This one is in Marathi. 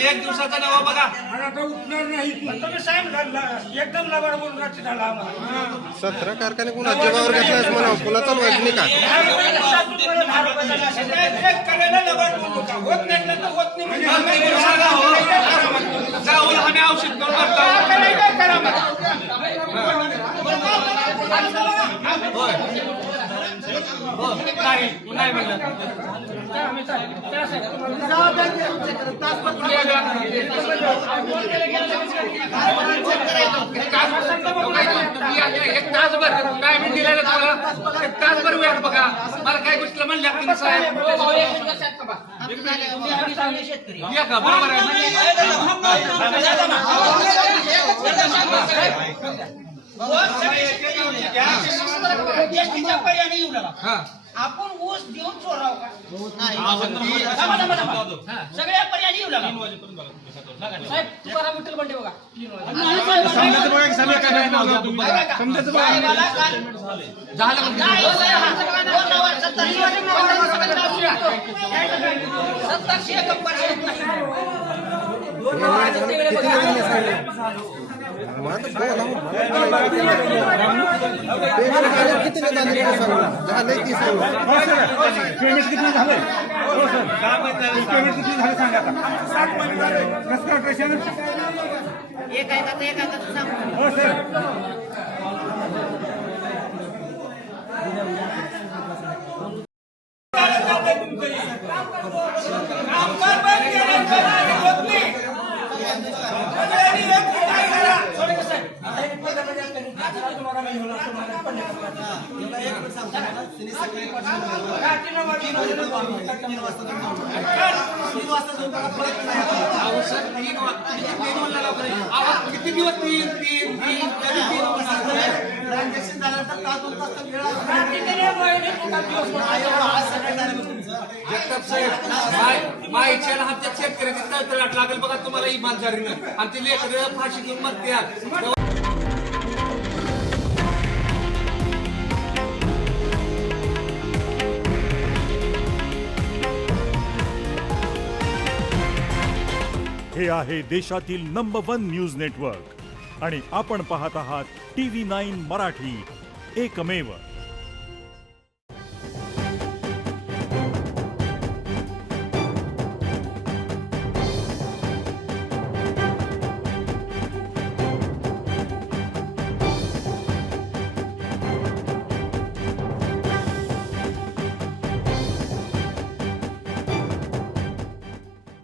एक दिवसाचा नवा बघा उठणार नाही तुम्ही साहेब एकदम लबाड बोलून झाला आम्हाला 17 कारखाने कुणा जीवावर घेतलायच म्हणा पुन्हा चालवायचं नाही का होत नाही तर होत नाही जाऊन आम्ही औषध करून नाही म्हणलं एक तासभर काय मी दिलेलं तुम्हाला एक तासभर वेळ बघा मला काय गोष्टीला म्हणल्या साहेब या का बरोबर आहे आपण ऊस देऊन चोराव का सगळ्या पर्याय येऊ लागला साहेब तुकाराम विठ्ठल बंडे बघा किती दिवस माईच्या हातात शेतकऱ्याची लागेल बघा तुम्हाला इमानदारीनं आणि ते लेकरं फाशी घेऊन मरते हे आहे देशातील नंबर 1 न्यूज नेटवर्क आणि आपण पाहत आहात TV9 मराठी, एकमेव.